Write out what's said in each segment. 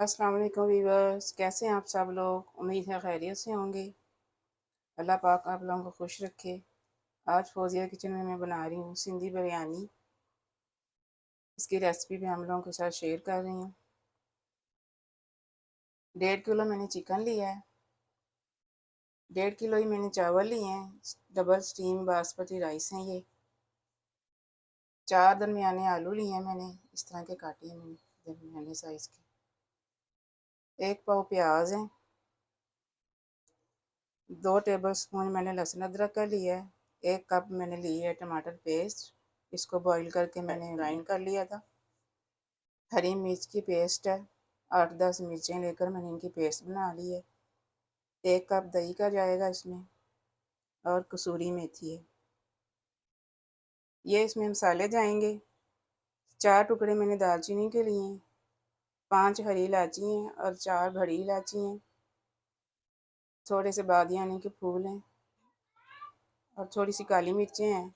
अस्सलाम वालेकुम वीवर्स, कैसे हैं आप सब लोग। उम्मीद है खैरियत से होंगे। अल्लाह पाक आप लोगों को खुश रखे। आज फौजिया किचन में मैं बना रही हूँ सिंधी बिरयानी। इसकी रेसिपी भी हम लोगों के साथ शेयर कर रही हूँ। 1.5 किलो मैंने चिकन लिया है। 1.5 किलो ही मैंने चावल लिए हैं। डबल स्टीम बासमती राइस हैं ये। 4 दरमियाने आलू लिए हैं मैंने, इस तरह के काटे हैं मैंने दरमियाने साइज़ के। 1 पाव प्याज है। 2 टेबल स्पून मैंने लहसुन अदरक का लिया है। 1 कप मैंने ली है टमाटर पेस्ट। इसको बॉईल करके मैंने ग्राइंड कर लिया था। हरी मिर्च की पेस्ट है। 8-10 मिर्चें लेकर मैंने इनकी पेस्ट बना ली है। 1 कप दही का जाएगा इसमें, और कसूरी मेथी है। ये इसमें मसाले जाएंगे। 4 टुकड़े मैंने दालचीनी के लिए हैं। 5 हरी इलायची हैं और 4 बड़ी इलायची हैं। थोड़े से बादियाने के फूल हैं और थोड़ी सी काली मिर्चें हैं।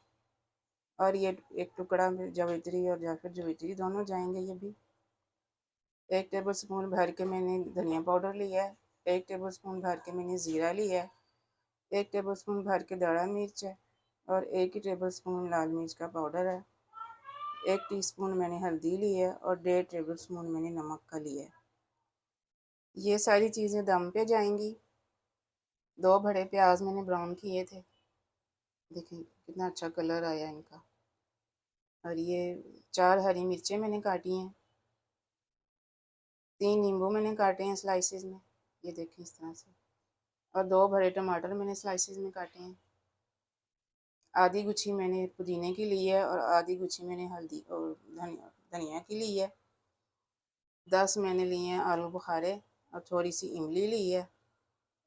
और ये एक टुकड़ा जावित्री और जाफर जावित्री दोनों जाएंगे ये भी। 1 टेबल स्पून भर के मैंने धनिया पाउडर लिया है। 1 टेबल स्पून भर के मैंने ज़ीरा लिया है। 1 टेबल स्पून भर के दड़ा मिर्च है और 1 ही टेबल स्पून लाल मिर्च का पाउडर है। 1 टीस्पून मैंने हल्दी ली है और 1.5 टेबल स्पून मैंने नमक का लिया है। ये सारी चीज़ें दम पे जाएंगी। 2 बड़े प्याज मैंने ब्राउन किए थे, देखिए कितना अच्छा कलर आया इनका। और ये 4 हरी मिर्चें मैंने काटी हैं। 3 नींबू मैंने काटे हैं स्लाइसिस में, ये देखिए इस तरह से। और 2 बड़े टमाटर मैंने स्लाइसिस में काटे हैं। आधी गुच्छी मैंने पुदीने की ली है और आधी गुच्छी मैंने हल्दी और धनिया की ली है। 10 मैंने लिए हैं आलू बुखारे और थोड़ी सी इमली ली है।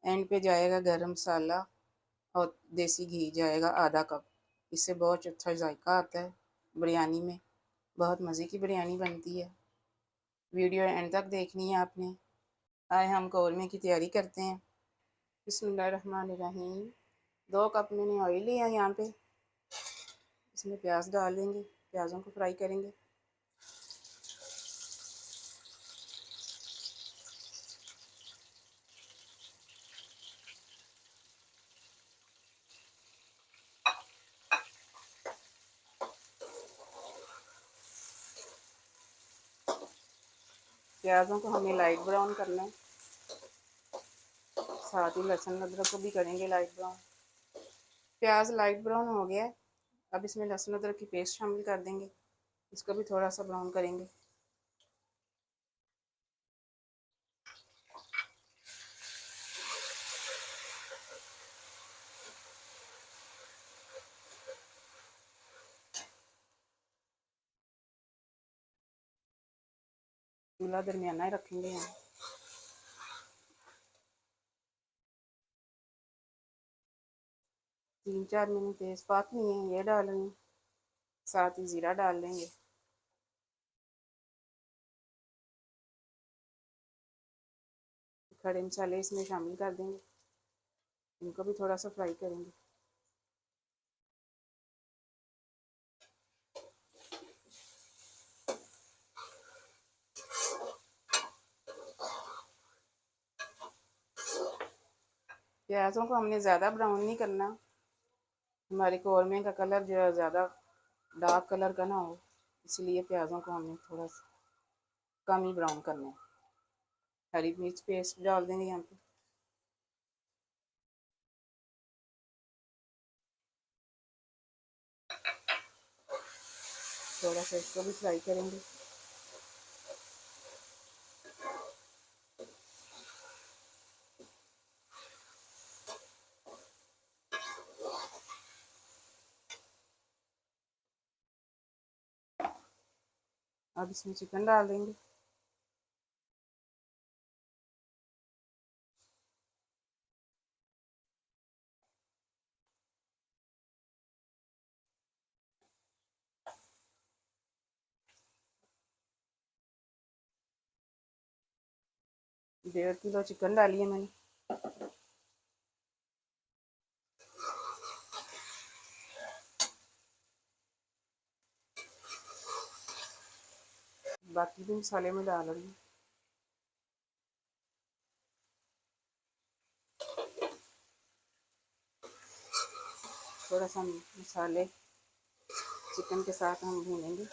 एंड पे जाएगा गरम मसाला और देसी घी जाएगा आधा कप। इससे बहुत अच्छा जायका आता है बिरयानी में। बहुत मज़े की बिरयानी बनती है। वीडियो एंड तक देखनी है आपने। आए हम कौरमे की तैयारी करते हैं। बिस्मिल्लाहिर्रहमानिर्रहीम। 2 कप मैंने ऑयल लिया यहाँ पे। इसमें प्याज डाल देंगे, प्याज़ों को फ्राई करेंगे। प्याज़ों को हमें लाइट ब्राउन करना है। साथ ही लहसुन अदरक को भी करेंगे लाइट ब्राउन। प्याज लाइट ब्राउन हो गया है। अब इसमें लहसुन अदरक की पेस्ट शामिल कर देंगे। इसको भी थोड़ा सा ब्राउन करेंगे। चूल्हा दरमियाना ही रखेंगे हम। 3-4 मैंने तेज़पात लिए हैं, ये डाल रही हूँ। साथ ही ज़ीरा डाल लेंगे। खड़े मसाले इसमें शामिल कर देंगे। इनको भी थोड़ा सा फ्राई करेंगे। प्याज़ों को हमने ज़्यादा ब्राउन नहीं करना। हमारे कौरमे का कलर जो है ज़्यादा डार्क कलर का ना हो, इसलिए प्याज़ों को हमने थोड़ा सा कम ही ब्राउन करना है। हरी मिर्च पेस्ट डाल देंगे यहाँ पे। थोड़ा सा इसको भी फ्राई करेंगे। अब इसमें चिकन डाल देंगे। डेढ़ किलो चिकन डालिए मैंने। बाकी भी मसाले में डाल रही हूँ। थोड़ा सा मसाले चिकन के साथ हम भूनेंगे।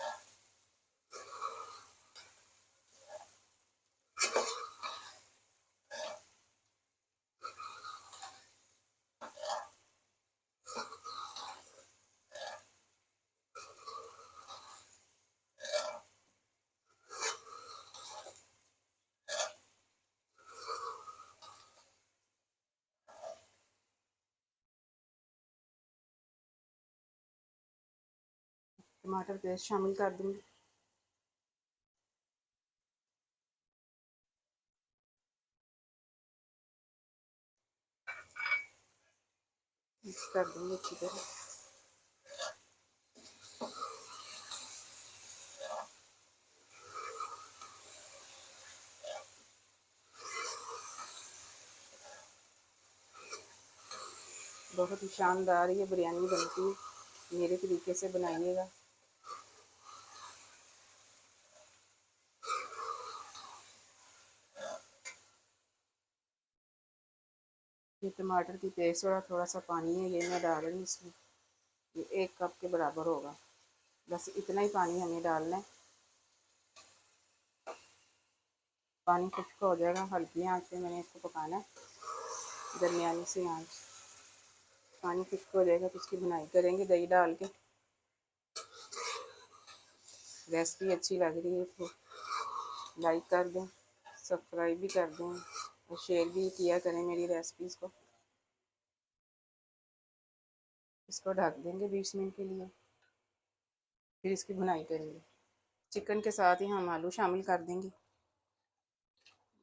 टमाटर पेस्ट शामिल कर दूंगी। मिक्स कर दूंगी अच्छी तरह। बहुत ही शानदार ये बिरयानी बनती है, मेरे तरीके से बनाइएगा। ये टमाटर की पेस्ट वाला थोड़ा सा पानी है, ये मैं डाल रही हूँ इसमें। ये 1 कप के बराबर होगा, बस इतना ही पानी हमें डालना है। पानी खुश्क हो जाएगा, हल्की आंच पे मैंने इसको पकाना है, दरमियानी सी आंच। पानी खुश्क हो जाएगा तो इसकी भुनाई करेंगे दही डाल के। रेसिपी अच्छी लग रही है तो लाइक कर दें, सब्सक्राइब भी कर दें और शेयर भी किया करें मेरी रेसिपीज़ को। इसको ढक देंगे 20 मिनट के लिए, फिर इसकी भुनाई करेंगे। चिकन के साथ ही हम आलू शामिल कर देंगे,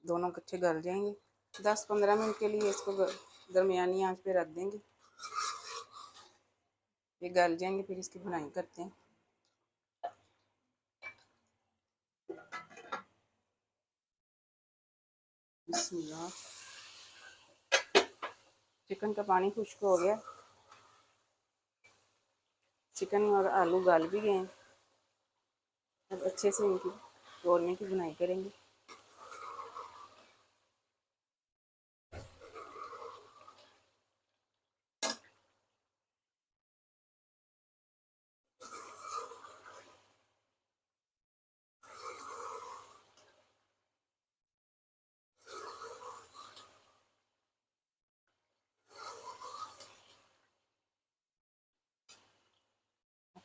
दोनों इकट्ठे गल जाएंगे। 10-15 मिनट के लिए इसको दरमियानी आंच पे रख देंगे, ये गल जाएंगे, फिर इसकी भुनाई करते हैं। बिस्मिल्लाह। चिकन का पानी खुश्क हो गया, चिकन और आलू गल भी गए। अब अच्छे से इनकी कौरमे की भुनाई करेंगे।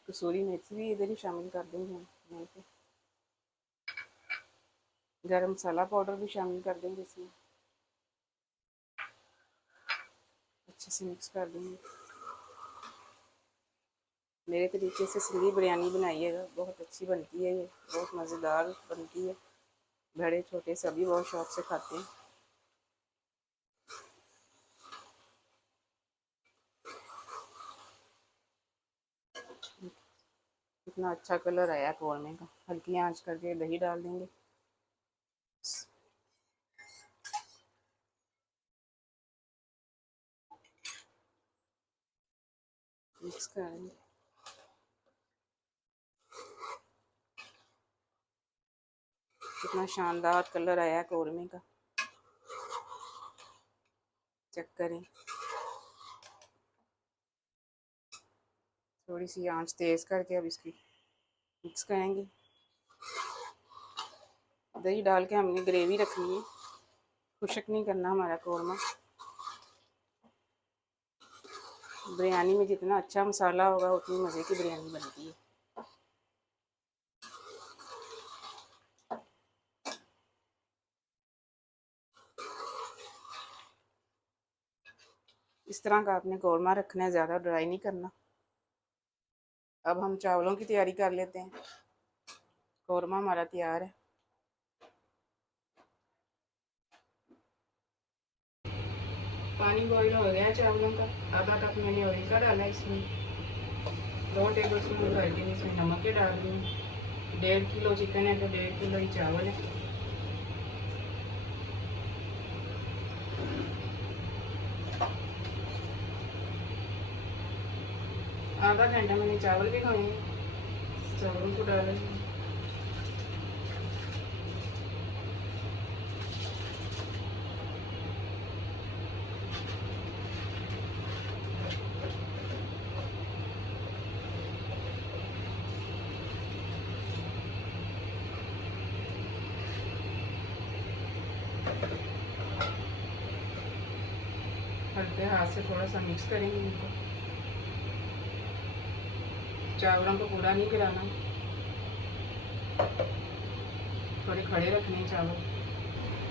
कसूरी मेथी भी इधर ही शामिल कर देंगे हम। गरम मसाला पाउडर भी शामिल कर देंगे इसमें, अच्छे से मिक्स कर देंगे। मेरे तरीके से सिंधी बिरयानी बनाइएगा, बहुत अच्छी बनती है, ये बहुत मज़ेदार बनती है, बड़े छोटे सभी बहुत शौक से खाते हैं। कितना अच्छा कलर आया कौरमे का। हल्की आंच करके दही डाल देंगे। मिक्स करेंगे। कितना शानदार कलर आया कौरमे का, चेक करें। थोड़ी सी आंच तेज़ करके अब इसकी मिक्स करेंगे। दही डाल के हमने ग्रेवी रखनी है, खुश्क नहीं करना हमारा कौरमा। बिरयानी में जितना अच्छा मसाला होगा उतनी मज़े की बिरयानी बनती है। इस तरह का आपने कौरमा रखना है, ज़्यादा ड्राई नहीं करना। अब हम चावलों की तैयारी कर लेते हैं। कौरमा हमारा तैयार है। पानी बॉईल हो गया है चावलों का, आधा कप मैंने ऑयल का डाला इसमें। 2 टेबल स्पून भर के इसमें नमक के डाल रही हूँ। 1.5 किलो चिकन है तो 1.5 किलो ही चावल है। आधा घंटा मैंने चावल भिगोए हैं, चावलों को डाल रही हूँ। हल्के हाथ से थोड़ा सा मिक्स करेंगे इनको। चावलों को पूरा नहीं गिराना, थोड़े खड़े रखने हैं चावल।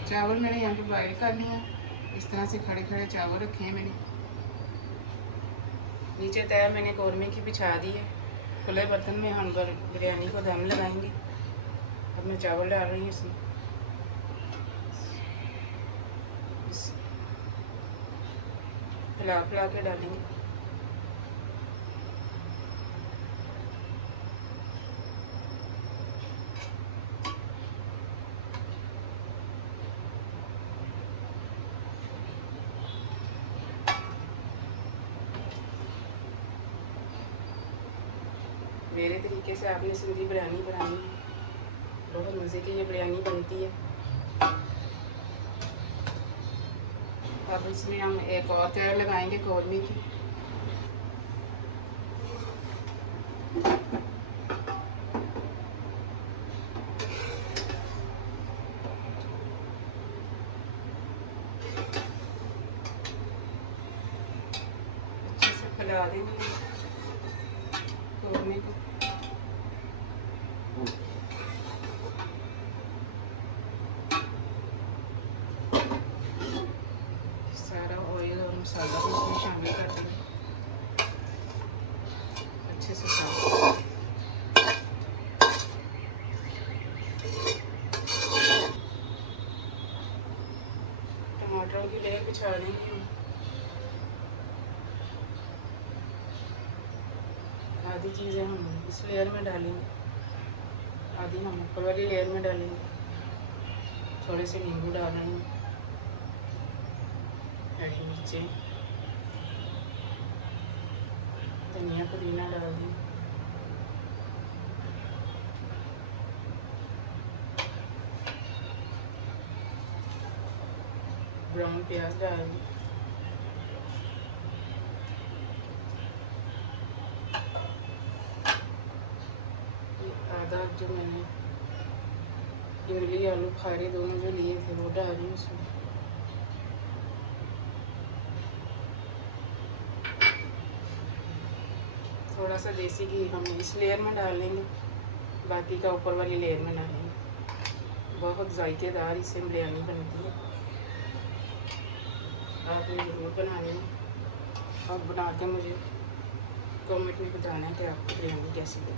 चावल मैंने यहाँ पे बॉयल कर लिया, इस तरह से खड़े खड़े चावल रखे हैं मैंने। नीचे तय मैंने कौरमे की बिछा दी है। खुले बर्तन में हम बिरयानी को दम लगाएंगे। अब मैं चावल डाल रही हूँ इसमें। हिला के डालेंगे। मेरे तरीके से आपने सिंधी बिरयानी बनानी है, बहुत मज़े की ये बिरयानी बनती है। अब इसमें हम एक और तय लगाएंगे कौरमे की। अच्छे से फैला देंगे कौरमे को। सारा ऑयल और मसाला को इसमें शामिल कर देंगे अच्छे से साफ। टमाटरों की लेयर बिछा देंगे हम। आधी चीज़ें हम इस लेयर में डालेंगे, आधी हम ऊपर वाली लेयर में डालेंगे। थोड़े से नींबू डालेंगे, हरी मिर्चें, धनिया पुदीना डाल देंगे, ब्राउन प्याज डाल देंगे, आधा जो मैंने इमली आलू खारे दोनों जो लिए थे वो डाल दूँ उसमें। थोड़ा सा देसी घी हम इस लेयर में डालेंगे, बाकी का ऊपर वाली लेयर में डालेंगे। बहुत जायकेदार इससे बिरयानी बनती है। आपने ज़रूर बनानी है और बना के मुझे कमेंट में बताना है कि आपको बिरयानी कैसी लगी।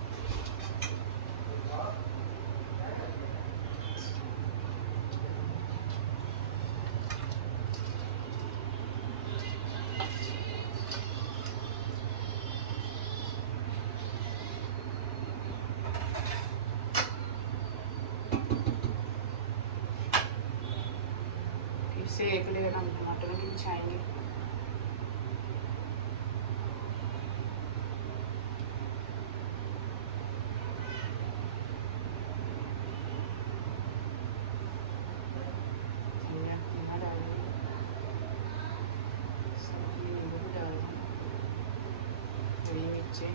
फिर से एक लेयर हम टमाटरों की बिछाएंगे। हरी मिर्चें,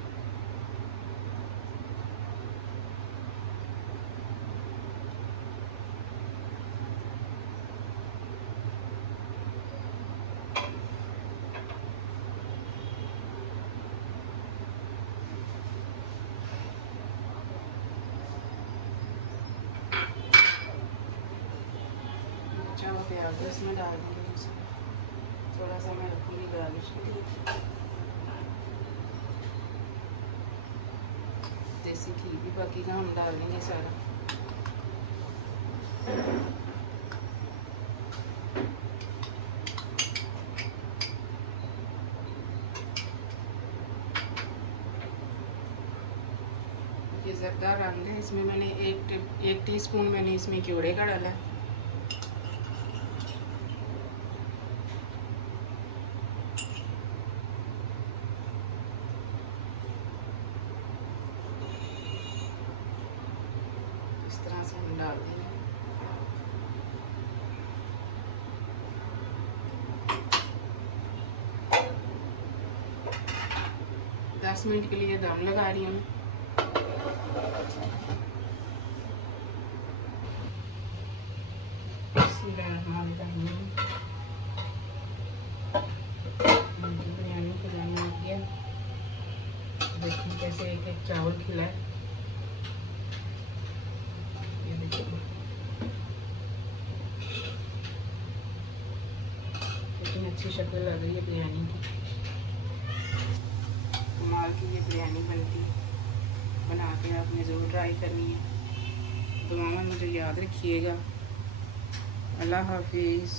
कच्चा हुआ प्याज इसमें डाल देंगे। थोड़ा सा मैं रखूँगी गार्निश के लिए। देसी घी भी बाकी का हम डाल देंगे सारा। ये ज़रदा रंग है, इसमें मैंने एक टीस्पून मैंने इसमें कीड़े का डाला है। इस तरह से हम डाल देंगे। 10 मिनट के लिए दम लगा रही हूँ। से एक एक चावल खिलाए। ये देखिए कितनी अच्छी शक्ल लग रही है बिरयानी की। कमाल की ये बिरयानी बनती है, बना के आपने ज़रूर ट्राई करनी है। दुआ में मुझे याद रखिएगा। अल्लाह हाफिज़।